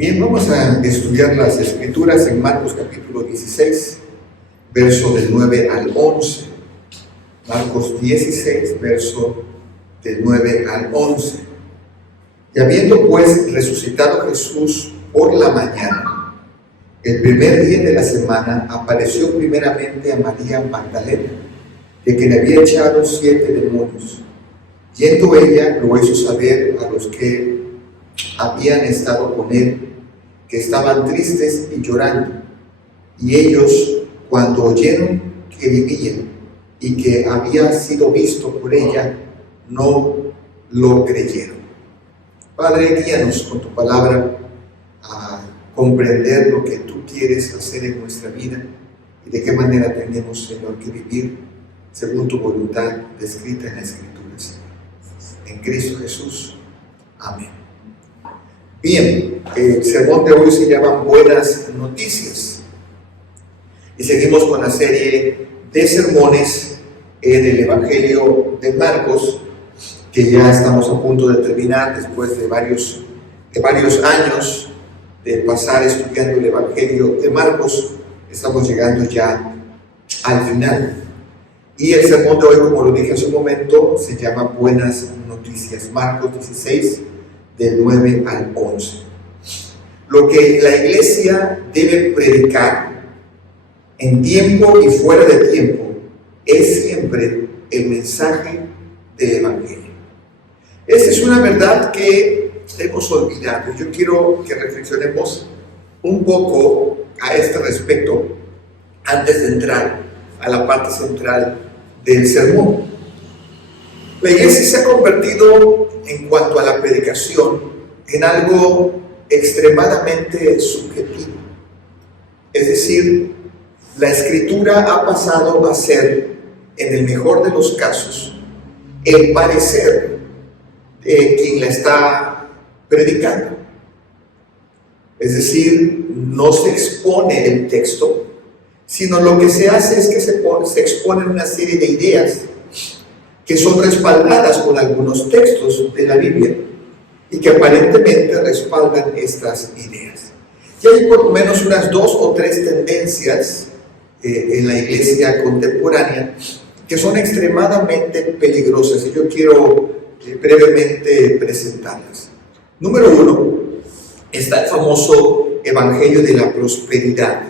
Bien, vamos a estudiar las Escrituras en Marcos capítulo 16, verso del 9 al 11. Marcos 16, verso del 9 al 11. Y habiendo pues resucitado Jesús por la mañana, el primer día de la semana, apareció primeramente a María Magdalena, de quien había echado 7 demonios. Yendo ella, lo hizo saber a los que habían estado con él, que estaban tristes y llorando. Y ellos, cuando oyeron que vivía y que había sido visto por ella, no lo creyeron. Padre, guíanos con tu palabra a comprender lo que tú quieres hacer en nuestra vida y de qué manera tenemos, Señor, que vivir según tu voluntad descrita en la Escritura, Señor. En Cristo Jesús. Amén. Bien, el sermón de hoy se llama Buenas Noticias. Y seguimos con la serie de sermones en el Evangelio de Marcos, que ya estamos a punto de terminar después de varios años de pasar estudiando el Evangelio de Marcos. Estamos llegando ya al final. Y el sermón de hoy, como lo dije hace un momento, se llama Buenas Noticias. Marcos 16, del 9 al 11. Lo que la iglesia debe predicar en tiempo y fuera de tiempo es siempre el mensaje del Evangelio. Esa es una verdad que hemos olvidado. Yo quiero que reflexionemos un poco a este respecto antes de entrar a la parte central del sermón. La iglesia se ha convertido, en cuanto a la predicación, en algo extremadamente subjetivo. Es decir, la Escritura ha pasado a ser, en el mejor de los casos, el parecer de quien la está predicando. Es decir, no se expone el texto, sino lo que se hace es que se exponen una serie de ideas que son respaldadas con algunos textos de la Biblia y que aparentemente respaldan estas ideas. Y hay por lo menos unas 2 o 3 tendencias en la iglesia contemporánea que son extremadamente peligrosas y yo quiero brevemente presentarlas. Número 1, está el famoso Evangelio de la Prosperidad,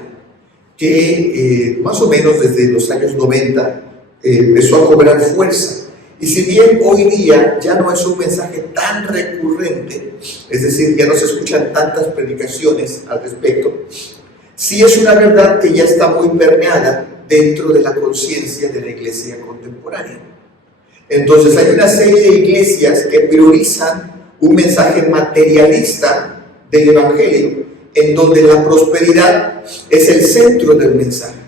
que más o menos desde los años 90 empezó a cobrar fuerza. Y si bien hoy día ya no es un mensaje tan recurrente, es decir, ya no se escuchan tantas predicaciones al respecto, sí es una verdad que ya está muy permeada dentro de la conciencia de la iglesia contemporánea. Entonces hay una serie de iglesias que priorizan un mensaje materialista del Evangelio, en donde la prosperidad es el centro del mensaje.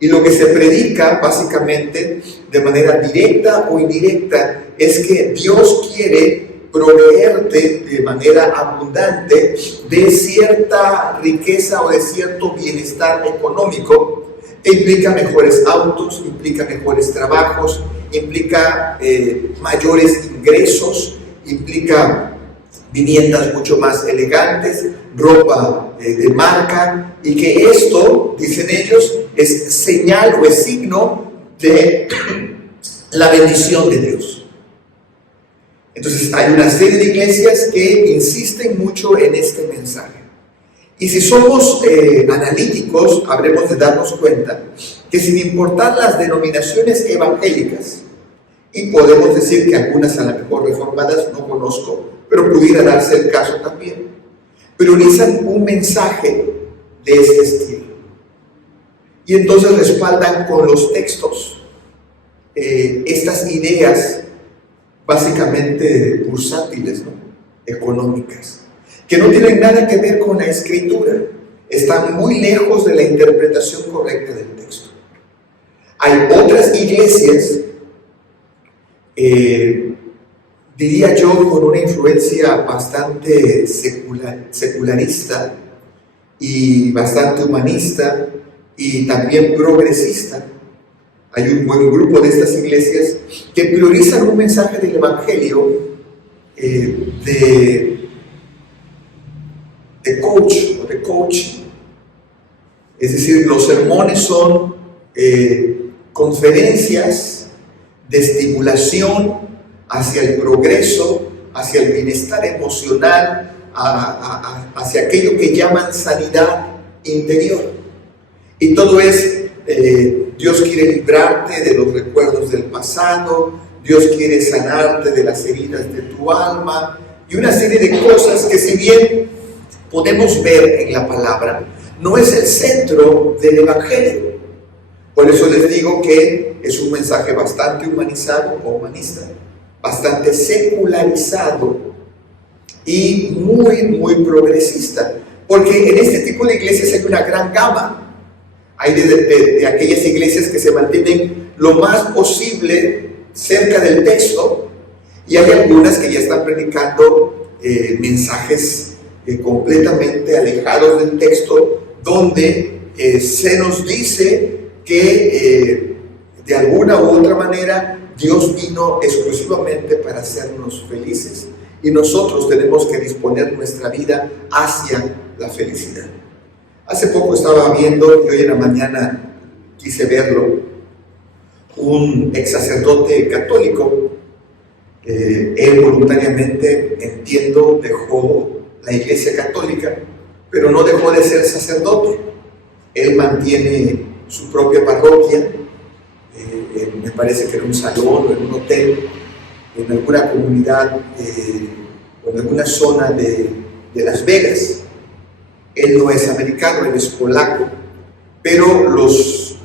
Y lo que se predica básicamente de manera directa o indirecta es que Dios quiere proveerte de manera abundante de cierta riqueza o de cierto bienestar económico. Implica mejores autos, implica mejores trabajos, implica mayores ingresos, implica viviendas mucho más elegantes, ropa de marca, y que esto, dicen ellos, es señal o es signo de la bendición de Dios. Entonces hay una serie de iglesias que insisten mucho en este mensaje. Y si somos analíticos, habremos de darnos cuenta que sin importar las denominaciones evangélicas, y podemos decir que algunas a lo mejor reformadas no conozco, pero pudiera darse el caso también, priorizan un mensaje de este estilo. Y entonces respaldan con los textos estas ideas básicamente bursátiles, ¿no? Económicas, que no tienen nada que ver con la Escritura, están muy lejos de la interpretación correcta del texto. Hay otras iglesias, diría yo, con una influencia bastante secularista y bastante humanista y también progresista. Hay un buen grupo de estas iglesias que priorizan un mensaje del Evangelio de de coach o de coaching. Es decir, los sermones son conferencias de estimulación hacia el progreso, hacia el bienestar emocional, hacia aquello que llaman sanidad interior. Y todo es, Dios quiere librarte de los recuerdos del pasado, Dios quiere sanarte de las heridas de tu alma, y una serie de cosas que, si bien podemos ver en la palabra, no es el centro del evangelio. Por eso les digo que es un mensaje bastante humanizado o humanista, bastante secularizado y muy progresista. Porque en este tipo de iglesias hay una gran gama. Hay de aquellas iglesias que se mantienen lo más posible cerca del texto, y hay algunas que ya están predicando mensajes completamente alejados del texto, donde se nos dice que de alguna u otra manera Dios vino exclusivamente para hacernos felices, y nosotros tenemos que disponer nuestra vida hacia la felicidad. Hace poco estaba viendo, y hoy en la mañana quise verlo, un ex sacerdote católico. Él voluntariamente, entiendo, dejó la iglesia católica, pero no dejó de ser sacerdote. Él mantiene su propia parroquia, me parece que en un salón o en un hotel, en alguna comunidad o en alguna zona de Las Vegas. Él no es americano, él es polaco, pero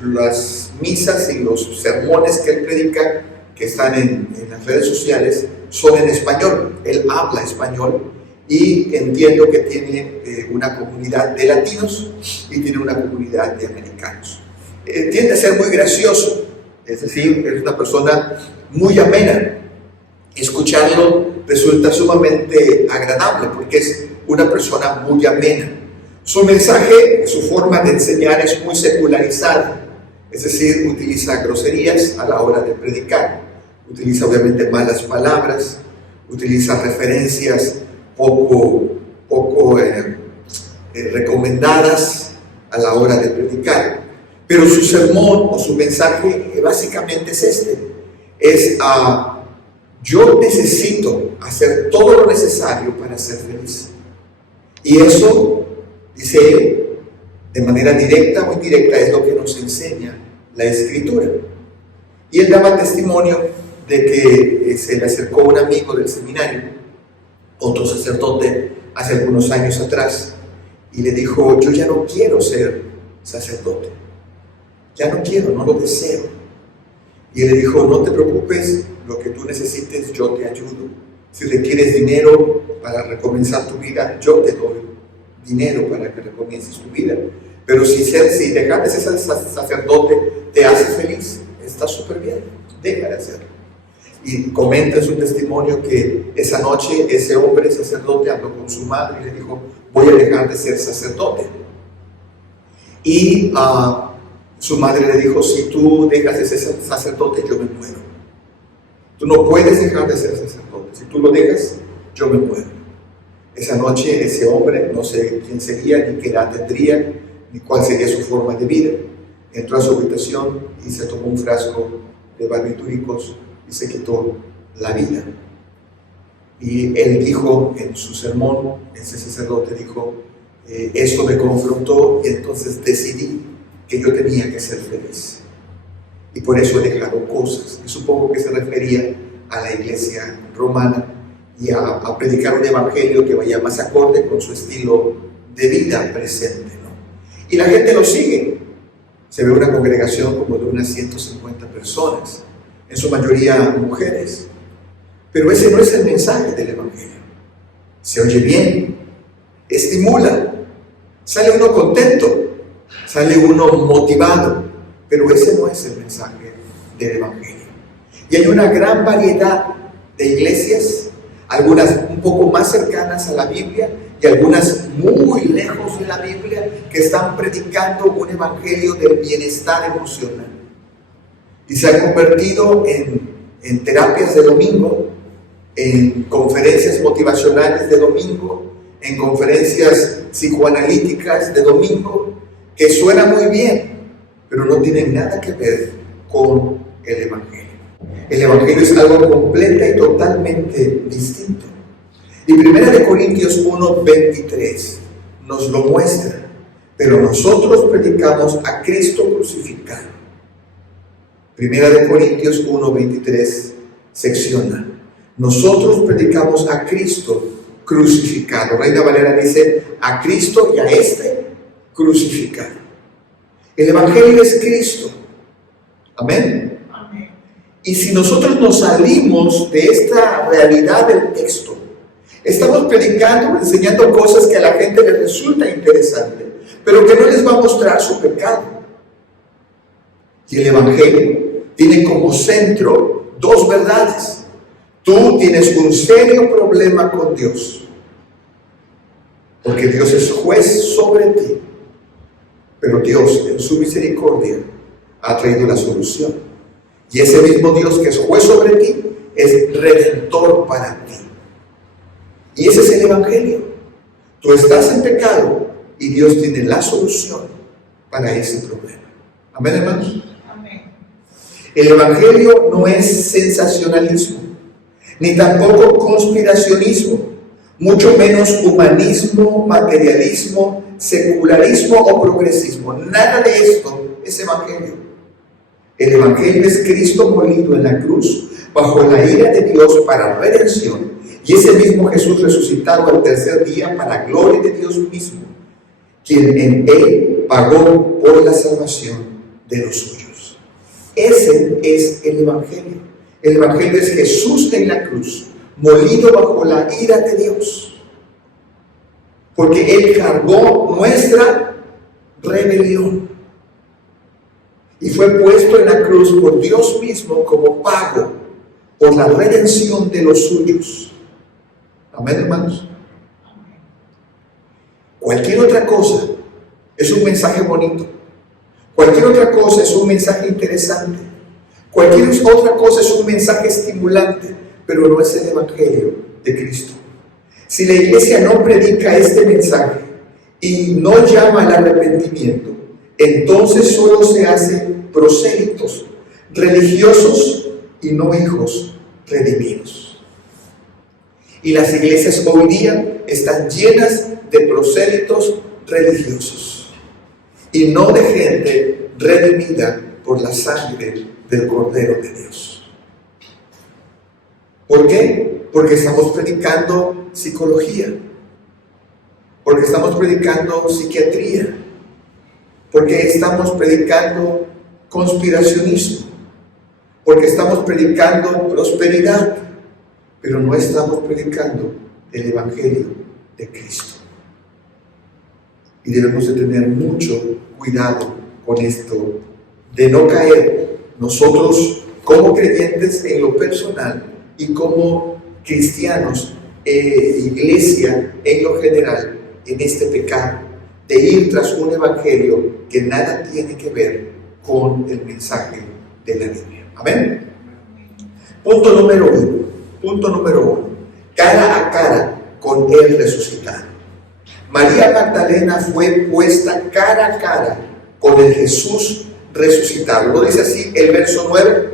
las misas y los sermones que él predica, que están en las redes sociales, son en español. Él habla español, y entiendo que tiene una comunidad de latinos y tiene una comunidad de americanos. Tiende a ser muy gracioso, es decir, es una persona muy amena. Escucharlo resulta sumamente agradable porque es una persona muy amena. Su mensaje, su forma de enseñar es muy secularizada, es decir, utiliza groserías a la hora de predicar, utiliza obviamente malas palabras, utiliza referencias poco recomendadas a la hora de predicar. Pero su sermón o su mensaje básicamente es yo necesito hacer todo lo necesario para ser feliz. Y eso, dice él, de manera directa o indirecta, es lo que nos enseña la Escritura. Y él daba testimonio de que se le acercó un amigo del seminario, otro sacerdote, hace algunos años atrás, y le dijo: yo ya no quiero ser sacerdote, ya no quiero, no lo deseo. Y él le dijo: no te preocupes, lo que tú necesites yo te ayudo. Si requieres dinero para recomenzar tu vida, yo te doy dinero para que recomiences tu vida. Pero si dejar de ser sacerdote te hace feliz, está súper bien, deja de hacerlo. Y comenta en su testimonio que esa noche ese hombre sacerdote habló con su madre y le dijo: voy a dejar de ser sacerdote. Y su madre le dijo: si tú dejas de ser sacerdote, yo me muero. Tú no puedes dejar de ser sacerdote. Si tú lo dejas, yo me muero. Esa noche ese hombre, no sé quién sería, ni qué edad tendría, ni cuál sería su forma de vida, entró a su habitación y se tomó un frasco de barbitúricos y se quitó la vida. Y él dijo en su sermón, ese sacerdote dijo: esto me confrontó, y entonces decidí que yo tenía que ser feliz. Y por eso he dejado cosas. Y supongo que se refería a la iglesia romana y a predicar un evangelio que vaya más acorde con su estilo de vida presente, ¿no? Y la gente lo sigue. Se ve una congregación como de unas 150 personas, en su mayoría mujeres. Pero ese no es el mensaje del evangelio. Se oye bien, estimula, sale uno contento, sale uno motivado, pero ese no es el mensaje del evangelio. Y hay una gran variedad de iglesias, algunas un poco más cercanas a la Biblia y algunas muy lejos de la Biblia, que están predicando un evangelio del bienestar emocional. Y se han convertido en terapias de domingo, en conferencias motivacionales de domingo, en conferencias psicoanalíticas de domingo que suenan muy bien, pero no tienen nada que ver con el Evangelio. El Evangelio es algo completa y totalmente distinto. Y 1 Corintios 1:23 nos lo muestra. Pero nosotros predicamos a Cristo crucificado. 1 Corintios 1:23 secciona. Nosotros predicamos a Cristo crucificado. Reina Valera dice a Cristo y a este crucificado. El Evangelio es Cristo. Amén. Amén. Y si nosotros nos salimos de esta realidad del texto, estamos predicando, enseñando cosas que a la gente le resulta interesante, pero que no les va a mostrar su pecado. Y el Evangelio tiene como centro dos verdades. Tú tienes un serio problema con Dios, porque Dios es juez sobre ti, pero Dios en su misericordia ha traído la solución. Y ese mismo Dios que es juez sobre ti es redentor para ti. Y ese es el Evangelio. Tú estás en pecado y Dios tiene la solución para ese problema. Amén, hermanos. Amén. El Evangelio no es sensacionalismo, ni tampoco conspiracionismo, mucho menos humanismo, materialismo, secularismo o progresismo. Nada de esto es Evangelio. El Evangelio es Cristo molido en la cruz bajo la ira de Dios para redención, y ese mismo Jesús resucitado al tercer día para gloria de Dios mismo, quien en Él pagó por la salvación de los suyos. Ese es el Evangelio. El Evangelio es Jesús en la cruz, molido bajo la ira de Dios, porque Él cargó nuestra rebelión y fue puesto en la cruz por Dios mismo como pago por la redención de los suyos. Amén, hermanos. Cualquier otra cosa es un mensaje bonito. Cualquier otra cosa es un mensaje interesante. Cualquier otra cosa es un mensaje estimulante, pero no es el Evangelio de Cristo. Si la iglesia no predica este mensaje y no llama al arrepentimiento, entonces solo se hacen prosélitos religiosos y no hijos redimidos. Y las iglesias hoy día están llenas de prosélitos religiosos y no de gente redimida por la sangre del Cordero de Dios. ¿Por qué? Porque estamos predicando psicología, porque estamos predicando psiquiatría, porque estamos predicando conspiracionismo, porque estamos predicando prosperidad, pero no estamos predicando el Evangelio de Cristo. Y debemos de tener mucho cuidado con esto, de no caer nosotros como creyentes en lo personal y como cristianos, iglesia en lo general, en este pecado, de ir tras un evangelio que nada tiene que ver con el mensaje de la Biblia. Amén. Punto número uno, cara a cara con el resucitado. María Magdalena fue puesta cara a cara con el Jesús resucitado. ¿No dice así el verso 9?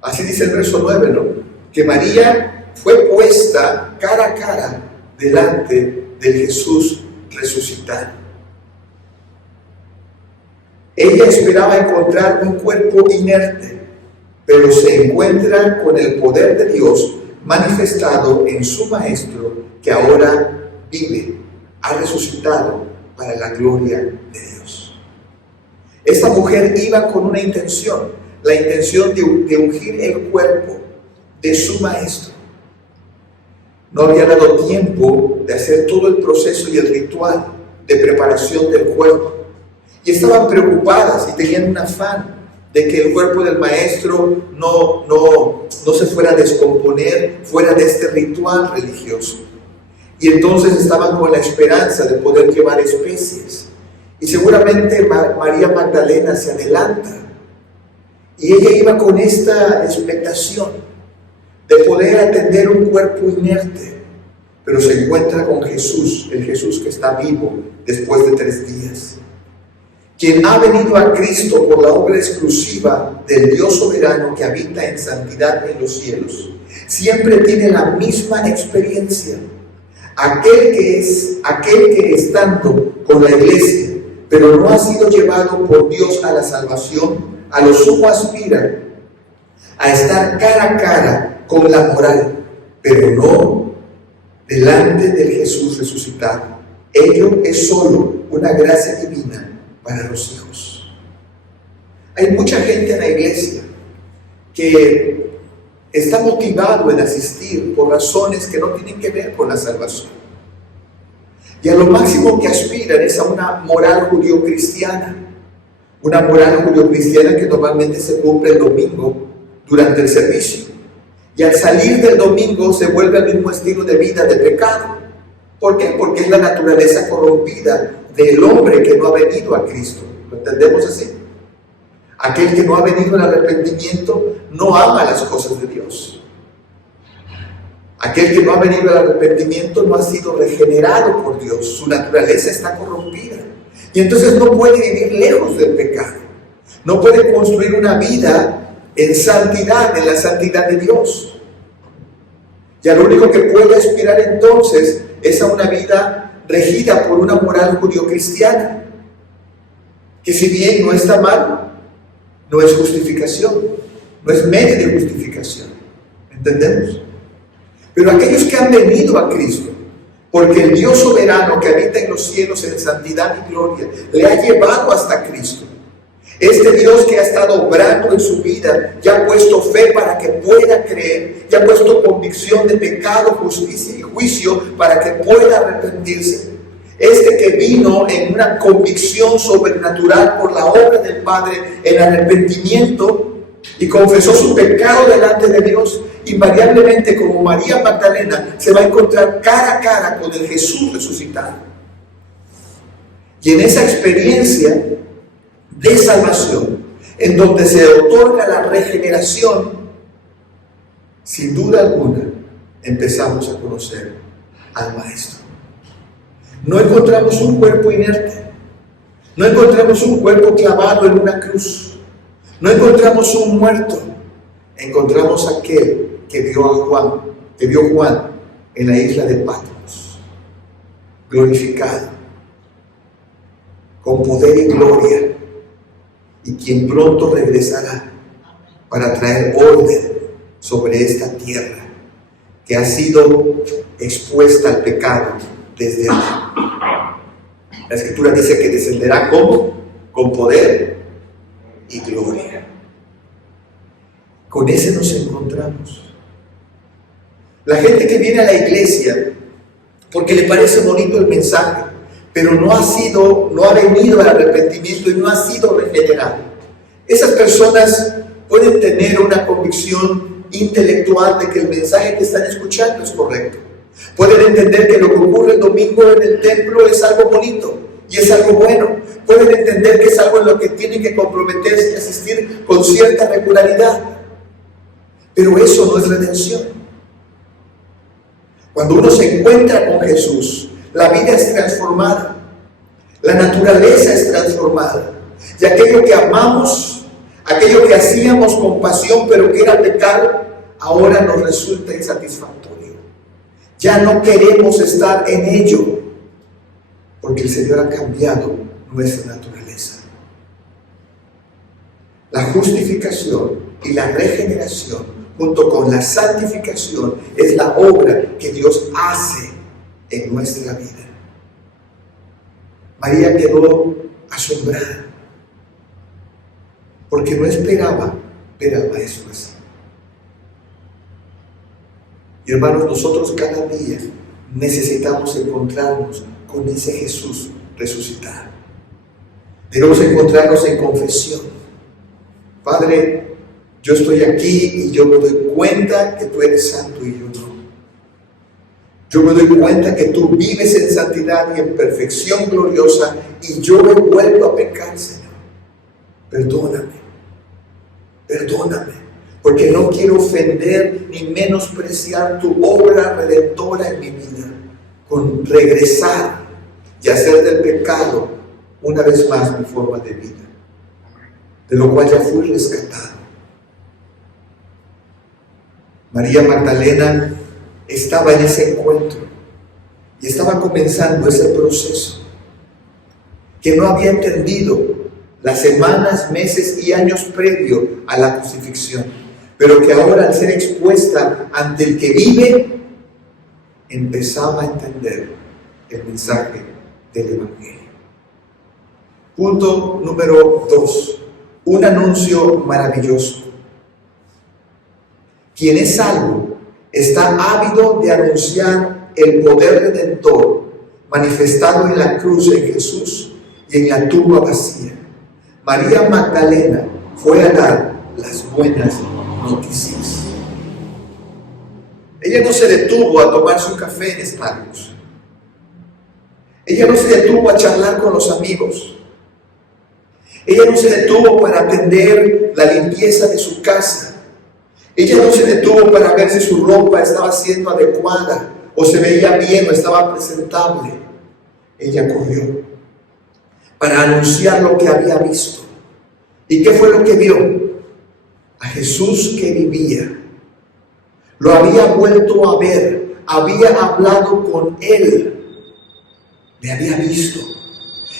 Así dice el verso 9, ¿no? Que María fue puesta cara a cara delante del Jesús resucitado. Ella esperaba encontrar un cuerpo inerte, pero se encuentra con el poder de Dios manifestado en su Maestro, que ahora vive, ha resucitado para la gloria de Dios. Esta mujer iba con una intención, la intención de ungir el cuerpo de su Maestro. No había dado tiempo de hacer todo el proceso y el ritual de preparación del cuerpo. Y estaban preocupadas y tenían un afán de que el cuerpo del Maestro no se fuera a descomponer fuera de este ritual religioso. Y entonces estaban con la esperanza de poder llevar especies. Y seguramente María Magdalena se adelanta. Y ella iba con esta expectación de poder atender un cuerpo inerte, pero se encuentra con Jesús, el Jesús que está vivo después de 3 días. Quien ha venido a Cristo por la obra exclusiva del Dios soberano que habita en santidad en los cielos, siempre tiene la misma experiencia. Aquel que estando con la iglesia, pero no ha sido llevado por Dios a la salvación, a lo sumo aspira a estar cara a cara con la moral, pero no delante del Jesús resucitado. Ello es solo una gracia divina para los hijos. Hay mucha gente en la iglesia que está motivado en asistir por razones que no tienen que ver con la salvación. Y a lo máximo que aspiran es a una moral judio-cristiana. Una moral judio-cristiana que normalmente se cumple el domingo durante el servicio. Y al salir del domingo se vuelve al mismo estilo de vida de pecado. ¿Por qué? Porque es la naturaleza corrompida del hombre que no ha venido a Cristo. ¿Lo entendemos así? Aquel que no ha venido al arrepentimiento no ama las cosas de Dios. Aquel que no ha venido al arrepentimiento no ha sido regenerado por Dios. Su naturaleza está corrompida. Y entonces no puede vivir lejos del pecado. No puede construir una vida en santidad, en la santidad de Dios. Y lo único que puede aspirar entonces es a una vida regida por una moral judio-cristiana, que si bien no está mal, no es justificación, no es medio de justificación. ¿Entendemos? Pero aquellos que han venido a Cristo, porque el Dios soberano que habita en los cielos en santidad y gloria, le ha llevado hasta Cristo. Este Dios que ha estado obrando en su vida, ya ha puesto fe para que pueda creer, ya ha puesto convicción de pecado, justicia y juicio para que pueda arrepentirse. Este que vino en una convicción sobrenatural por la obra del Padre, en arrepentimiento, y confesó su pecado delante de Dios, invariablemente como María Magdalena se va a encontrar cara a cara con el Jesús resucitado. Y en esa experiencia de salvación, en donde se otorga la regeneración, sin duda alguna empezamos a conocer al Maestro. No encontramos un cuerpo inerte, no encontramos un cuerpo clavado en una cruz, no encontramos un muerto, encontramos aquel que vio Juan en la isla de Patmos, glorificado, con poder y gloria, y quien pronto regresará para traer orden sobre esta tierra que ha sido expuesta al pecado desde Adán. La Escritura dice que descenderá ¿cómo? Con poder y gloria. Con ese nos encontramos. La gente que viene a la iglesia porque le parece bonito el mensaje, pero no ha venido al arrepentimiento y no ha sido regenerado. Esas personas pueden tener una convicción intelectual de que el mensaje que están escuchando es correcto. Pueden entender que lo que ocurre el domingo en el templo es algo bonito y es algo bueno. Pueden entender que es algo en lo que tienen que comprometerse y asistir con cierta regularidad. Pero eso no es redención. Cuando uno se encuentra con Jesús, la vida es transformada, la naturaleza es transformada, y aquello que amamos, aquello que hacíamos con pasión pero que era pecado, ahora nos resulta insatisfactorio. Ya no queremos estar en ello, porque el Señor ha cambiado nuestra naturaleza. La justificación y la regeneración, junto con la santificación, es la obra que Dios hace en nuestra vida. María quedó asombrada, porque no esperaba ver al Maestro así. Y hermanos, nosotros cada día necesitamos encontrarnos con ese Jesús resucitado. Debemos encontrarnos en confesión. Padre, yo estoy aquí y yo me doy cuenta que tú eres santo y yo no. Yo me doy cuenta que tú vives en santidad y en perfección gloriosa y yo he vuelto a pecar, Señor. Perdóname, perdóname. Porque no quiero ofender ni menospreciar tu obra redentora en mi vida. con regresar y hacer del pecado una vez más mi forma de vida, de lo cual ya fui rescatado. María Magdalena estaba en ese encuentro y estaba comenzando ese proceso que no había entendido las semanas, meses y años previo a la crucifixión, pero que ahora, al ser expuesta ante el que vive, empezaba a entender el mensaje del Evangelio. Punto número 2. Un anuncio maravilloso. Quien es salvo está ávido de anunciar el poder redentor manifestado en la cruz en Jesús y en la tumba vacía. María Magdalena fue a dar las buenas noticias. Ella no se detuvo a tomar su café en Starbucks. Ella no se detuvo a charlar con los amigos. Ella no se detuvo para atender la limpieza de su casa. Ella no se detuvo para ver si su ropa estaba siendo adecuada o se veía bien o estaba presentable. Ella corrió para anunciar lo que había visto. ¿Y qué fue lo que vio? A Jesús que vivía. Lo había vuelto a ver, había hablado con él, le había visto.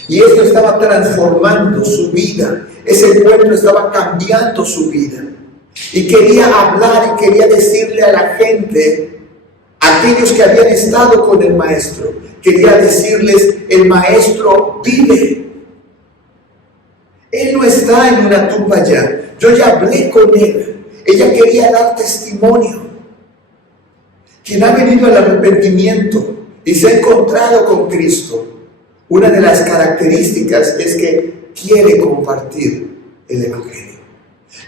Y esto estaba transformando su vida. Ese encuentro estaba cambiando su vida. Y quería hablar y quería decirle a la gente, aquellos que habían estado con el Maestro, quería decirles, el Maestro vive. Él no está en una tumba ya. Yo ya hablé con él. Ella quería dar testimonio. Quien ha venido al arrepentimiento y se ha encontrado con Cristo, una de las características es que quiere compartir el Evangelio.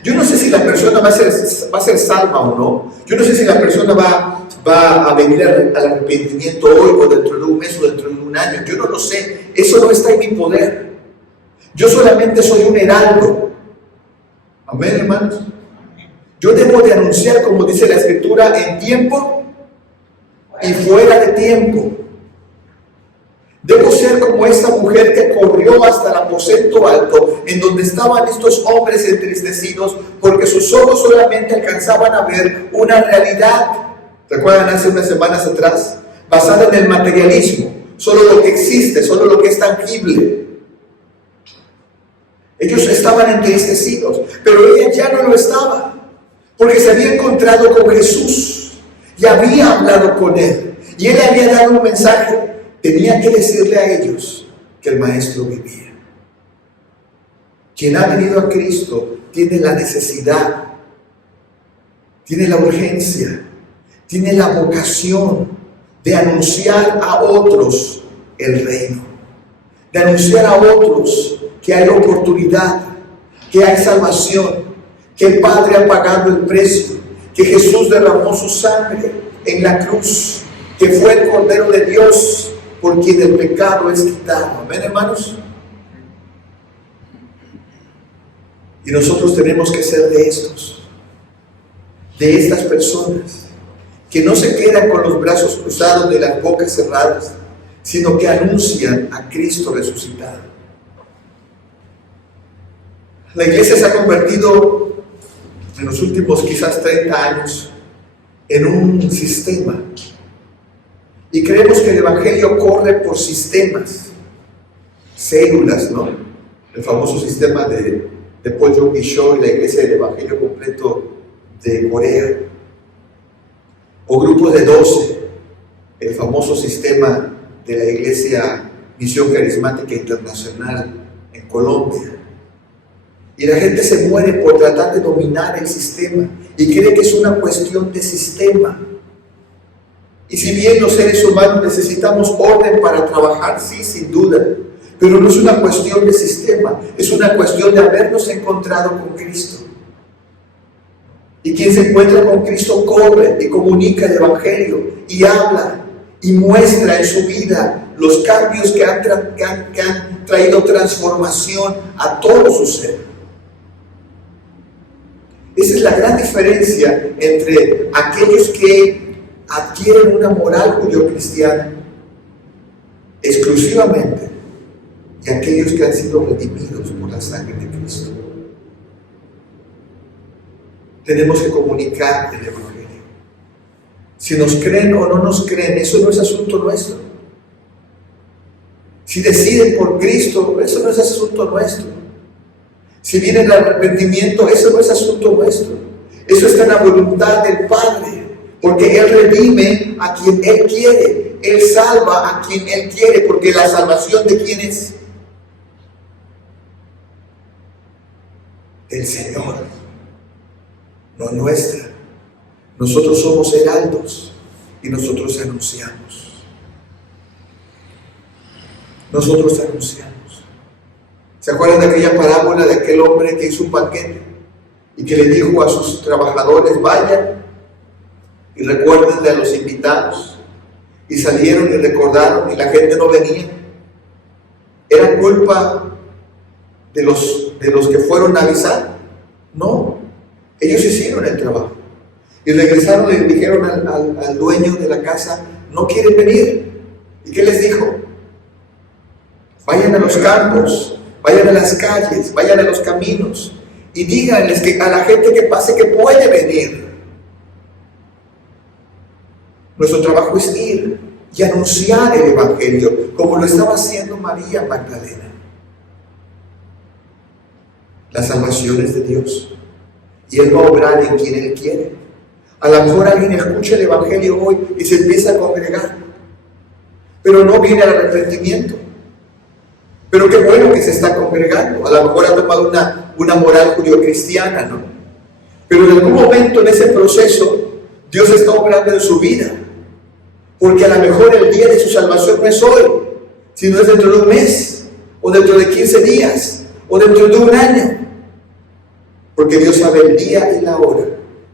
Yo no sé si la persona va a ser salva o no. Yo no sé si la persona va a venir al arrepentimiento hoy o dentro de un mes o dentro de un año. Yo no lo sé. Eso no está en mi poder. Yo solamente soy un heraldo. Amén, hermanos. Yo debo de anunciar, como dice la Escritura, en tiempo y fuera de tiempo. Debo ser como esta mujer que corrió hasta el aposento alto, en donde estaban estos hombres entristecidos, porque sus ojos solamente alcanzaban a ver una realidad. ¿Recuerdan hace unas semanas atrás? Basada en el materialismo, solo lo que existe, solo lo que es tangible. Ellos estaban entristecidos, pero ella ya no lo estaba, porque se había encontrado con Jesús y había hablado con él, y él le había dado un mensaje. Tenía que decirle a ellos que el Maestro vivía. Quien ha venido a Cristo tiene la necesidad, tiene la urgencia, tiene la vocación de anunciar a otros el reino, de anunciar a otros que hay oportunidad, que hay salvación, que el Padre ha pagado el precio, que Jesús derramó su sangre en la cruz, que fue el Cordero de Dios por quien el pecado es quitado. Amén, hermanos. Y nosotros tenemos que ser de estas personas que no se quedan con los brazos cruzados ni las bocas cerradas, sino que anuncian a Cristo resucitado. La iglesia se ha convertido en los últimos quizás 30 años en un sistema. Y creemos que el Evangelio corre por sistemas, células, ¿no? El famoso sistema de Paul Yong-Gi-Cho y la Iglesia del Evangelio Completo de Corea. O grupos de 12, el famoso sistema de la Iglesia Misión Carismática Internacional en Colombia. Y la gente se muere por tratar de dominar el sistema y cree que es una cuestión de sistema. Y si bien los seres humanos necesitamos orden para trabajar, sí, sin duda, pero no es una cuestión de sistema, es una cuestión de habernos encontrado con Cristo. Y quien se encuentra con Cristo corre y comunica el Evangelio y habla y muestra en su vida los cambios que han traído transformación a todo su ser. Esa es la gran diferencia entre aquellos que adquieren una moral judio-cristiana exclusivamente de aquellos que han sido redimidos por la sangre de Cristo. Tenemos que comunicar el Evangelio. Si nos creen o no nos creen, eso no es asunto nuestro. Si deciden por Cristo, eso no es asunto nuestro. Si viene el arrepentimiento, eso no es asunto nuestro. Eso está en la voluntad del Padre, porque Él redime a quien Él quiere. Él salva a quien Él quiere, porque la salvación ¿de quién es? Del Señor, no nuestra. Nosotros somos heraldos y nosotros anunciamos. Nosotros anunciamos. ¿Se acuerdan de aquella parábola de aquel hombre que hizo un banquete y que le dijo a sus trabajadores: vayan y recuérdenle a los invitados? Y salieron y recordaron y la gente no venía. ¿Era culpa de los que fueron a avisar? No, ellos hicieron el trabajo. Y regresaron y le dijeron al dueño de la casa: no quieren venir. ¿Y qué les dijo? Vayan a los campos, vayan a las calles, vayan a los caminos y díganles a la gente que pase que puede venir. Nuestro trabajo es ir y anunciar el Evangelio, como lo estaba haciendo María Magdalena. La salvación es de Dios y Él va a obrar en quien Él quiere. A lo mejor alguien escucha el Evangelio hoy y se empieza a congregar, pero no viene al arrepentimiento. Pero qué bueno que se está congregando. A lo mejor ha tomado una moral judio-cristiana, ¿no? Pero en algún momento en ese proceso Dios está obrando en su vida, porque a lo mejor el día de su salvación no es hoy, sino es dentro de un mes, o dentro de 15 días, o dentro de un año, porque Dios sabe el día y la hora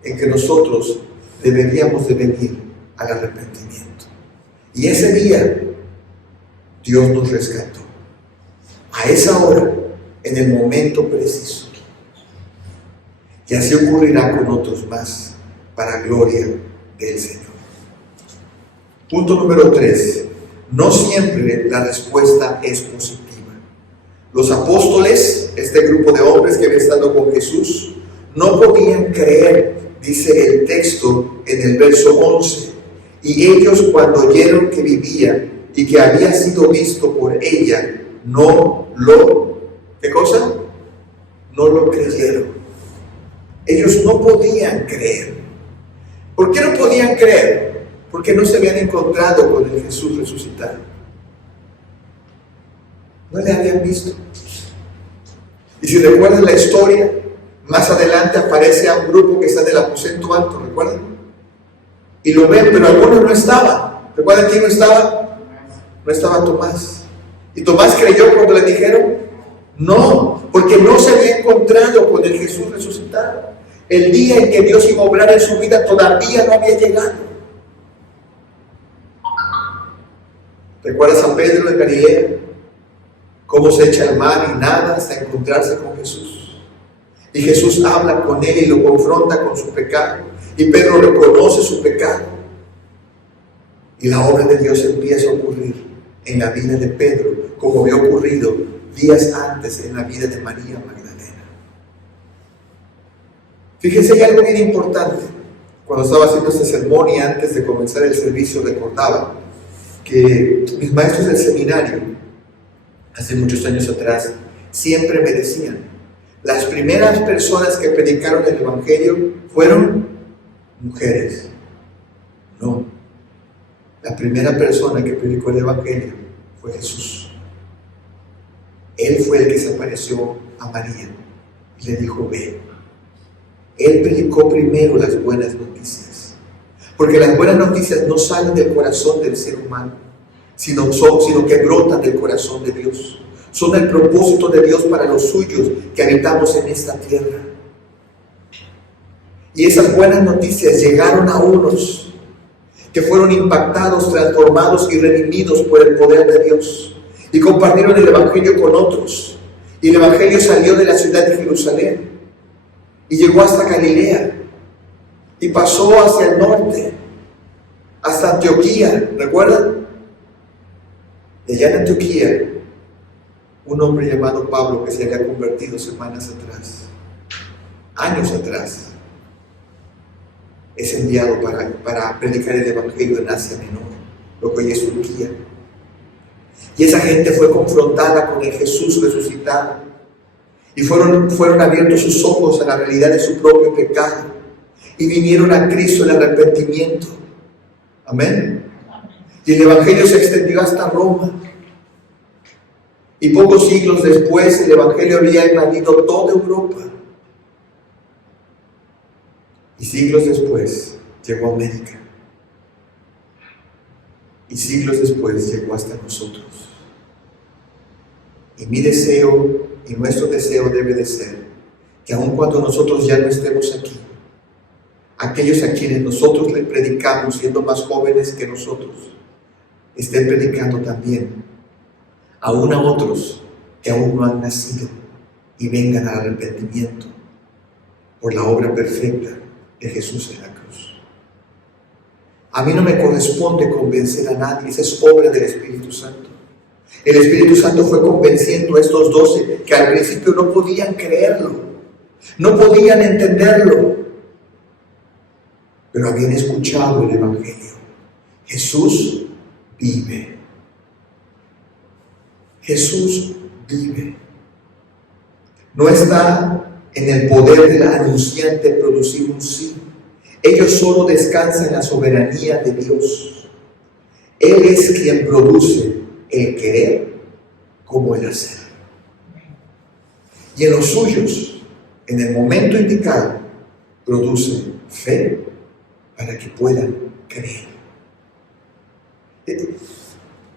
en que nosotros deberíamos de venir al arrepentimiento. Y ese día Dios nos rescató. A esa hora, en el momento preciso. Y así ocurrirá con otros más, para gloria del Señor. Punto número 3. No siempre la respuesta es positiva. Los apóstoles, este grupo de hombres que había estado con Jesús, no podían creer, dice el texto en el verso 11. Y ellos, cuando oyeron que vivía y que había sido visto por ella, no lo, ¿qué cosa? No lo creyeron. Ellos no podían creer. ¿Por qué no podían creer? Porque no se habían encontrado con el Jesús resucitado. No le habían visto. Y si recuerdan la historia, más adelante aparece a un grupo que está en el aposento alto, ¿recuerdan? Y lo ven, pero algunos no estaban. ¿Recuerdan quién no estaba? No estaba Tomás. ¿Y Tomás creyó cuando le dijeron? No, porque no se había encontrado con el Jesús resucitado. El día en que Dios iba a obrar en su vida todavía no había llegado. ¿Recuerdas a Pedro de Galilea? Cómo se echa al mar y nada hasta encontrarse con Jesús. Y Jesús habla con él y lo confronta con su pecado. Y Pedro reconoce su pecado. Y la obra de Dios empieza a ocurrir en la vida de Pedro, como había ocurrido días antes en la vida de María Magdalena. Fíjense, hay algo bien importante. Cuando estaba haciendo este sermón y antes de comenzar el servicio, recordaba que mis maestros del seminario, hace muchos años atrás, siempre me decían: las primeras personas que predicaron el Evangelio fueron mujeres. No, la primera persona que predicó el Evangelio fue Jesús. Él fue el que se apareció a María y le dijo: ve. Él predicó primero las buenas noticias, porque las buenas noticias no salen del corazón del ser humano, sino que brotan del corazón de Dios. Son el propósito de Dios para los suyos que habitamos en esta tierra. Y esas buenas noticias llegaron a unos que fueron impactados, transformados y redimidos por el poder de Dios, y compartieron el Evangelio con otros. Y el Evangelio salió de la ciudad de Jerusalén y llegó hasta Galilea y pasó hacia el norte, hasta Antioquía, ¿recuerdan? Y allá en Antioquía, un hombre llamado Pablo, que se había convertido semanas atrás, años atrás, es enviado para predicar el Evangelio en Asia Menor, lo que hoy es Turquía. Y esa gente fue confrontada con el Jesús resucitado. Y fueron abiertos sus ojos a la realidad de su propio pecado. Y vinieron a Cristo el arrepentimiento. Amén. Y el Evangelio se extendió hasta Roma. Y pocos siglos después el Evangelio había invadido toda Europa. Y siglos después llegó a América. Y siglos después llegó hasta nosotros. Y mi deseo y nuestro deseo debe de ser que aun cuando nosotros ya no estemos aquí, aquellos a quienes nosotros le predicamos siendo más jóvenes que nosotros, estén predicando también aún a otros que aún no han nacido y vengan al arrepentimiento por la obra perfecta de Jesús en la cruz. A mí no me corresponde convencer a nadie, esa es obra del Espíritu Santo. El Espíritu Santo fue convenciendo a estos 12 que al principio no podían creerlo, no podían entenderlo, pero habían escuchado el Evangelio. Jesús vive. Jesús vive. No está en el poder del anunciante producir un sí. Ellos solo descansan en la soberanía de Dios. Él es quien produce el querer como el hacer. Y en los suyos, en el momento indicado, produce fe para que puedan creer.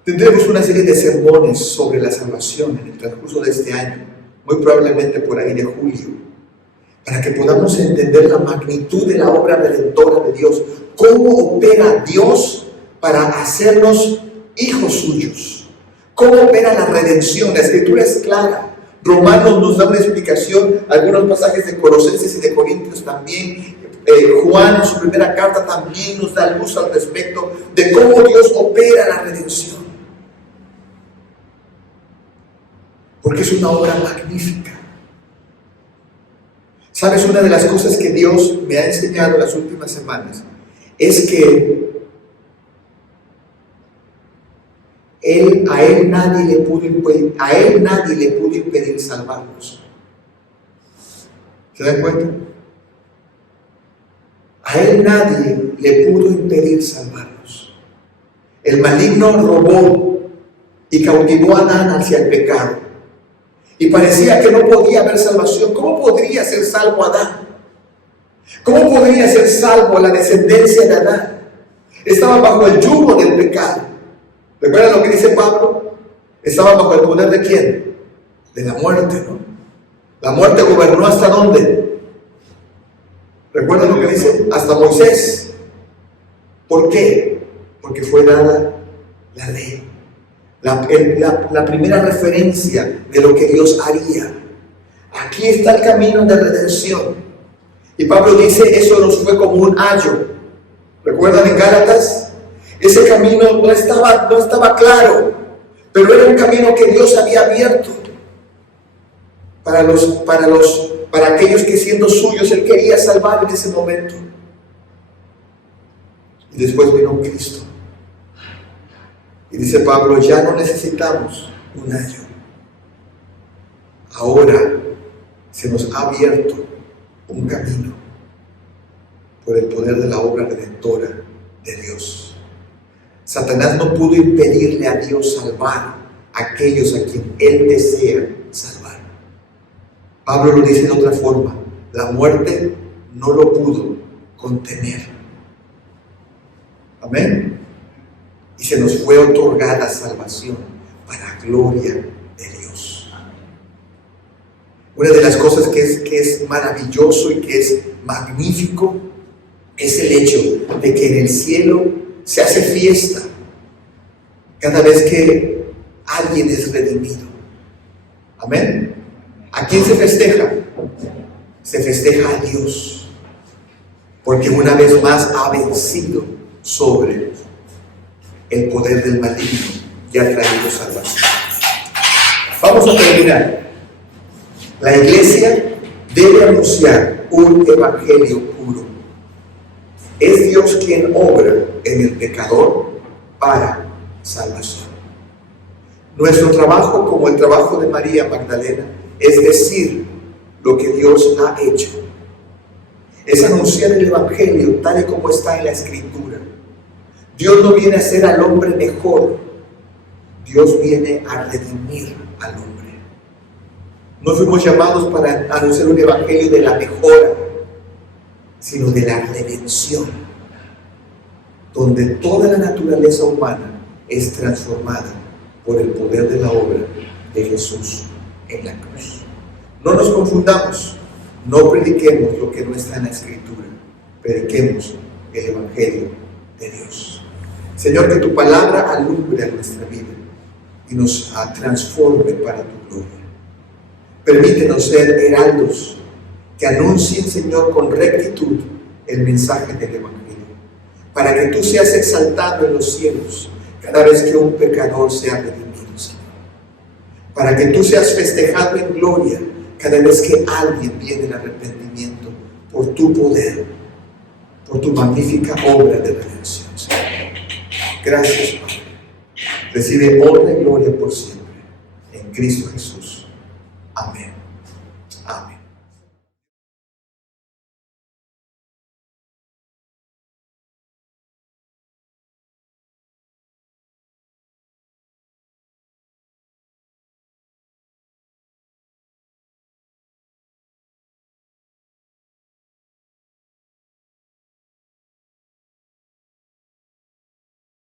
Tendremos una serie de sermones sobre la salvación en el transcurso de este año, muy probablemente por ahí de julio, para que podamos entender la magnitud de la obra redentora de Dios, cómo opera Dios para hacernos hijos suyos, cómo opera la redención. La Escritura es clara. Romanos nos da una explicación, algunos pasajes de Colosenses y de Corintios también. Juan en su primera carta también nos da luz al respecto de cómo Dios opera la redención. Porque es una obra magnífica. ¿Sabes? Una de las cosas que Dios me ha enseñado las últimas semanas es que a él nadie le pudo impedir salvarnos. ¿Se dan cuenta? A él nadie le pudo impedir salvarnos. El maligno robó y cautivó a Adán hacia el pecado. Y parecía que no podía haber salvación. ¿Cómo podría ser salvo Adán? ¿Cómo podría ser salvo la descendencia de Adán? Estaba bajo el yugo del pecado. ¿Recuerdan lo que dice Pablo? Estaba bajo el poder ¿de quién? De la muerte, ¿no? La muerte gobernó ¿hasta dónde? ¿Recuerdan lo que dice? Hasta Moisés. ¿Por qué? Porque fue dada la ley. La primera referencia de lo que Dios haría. Aquí está el camino de redención. Y Pablo dice, eso nos fue como un ayo. ¿Recuerdan en Gálatas? Ese camino no estaba claro, pero era un camino que Dios había abierto para aquellos que siendo suyos Él quería salvar en ese momento. Y después vino Cristo. Y dice Pablo, ya no necesitamos un ayo. Ahora se nos ha abierto un camino por el poder de la obra redentora de Dios. Satanás no pudo impedirle a Dios salvar a aquellos a quien Él desea salvar. Pablo lo dice de otra forma, la muerte no lo pudo contener. Amén. Y se nos fue otorgada salvación para gloria de Dios. Una de las cosas que es maravilloso y que es magnífico es el hecho de que en el cielo se hace fiesta cada vez que alguien es redimido. Amén. ¿A quién se festeja? Se festeja a Dios, porque una vez más ha vencido sobre el poder del maligno y ha traído salvación. Vamos a terminar. La iglesia debe anunciar un evangelio puro. Es Dios quien obra en el pecador para salvación. Nuestro trabajo, como el trabajo de María Magdalena, es decir lo que Dios ha hecho. Es anunciar el evangelio tal y como está en la Escritura. Dios no viene a hacer al hombre mejor. Dios viene a redimir al hombre. No fuimos llamados para anunciar un evangelio de la mejora, sino de la redención, donde toda la naturaleza humana es transformada por el poder de la obra de Jesús en la cruz. No nos confundamos, no prediquemos lo que no está en la Escritura, prediquemos el evangelio de Dios. Señor, que tu palabra alumbre a nuestra vida y nos transforme para tu gloria. Permítenos ser heraldos que anuncien, Señor, con rectitud el mensaje del evangelio, para que tú seas exaltado en los cielos cada vez que un pecador sea redimido, Señor. Para que tú seas festejado en gloria cada vez que alguien viene al arrepentimiento por tu poder, por tu magnífica obra de redención, Señor. Gracias, Padre. Recibe honra y gloria por siempre. En Cristo Jesús. Amén.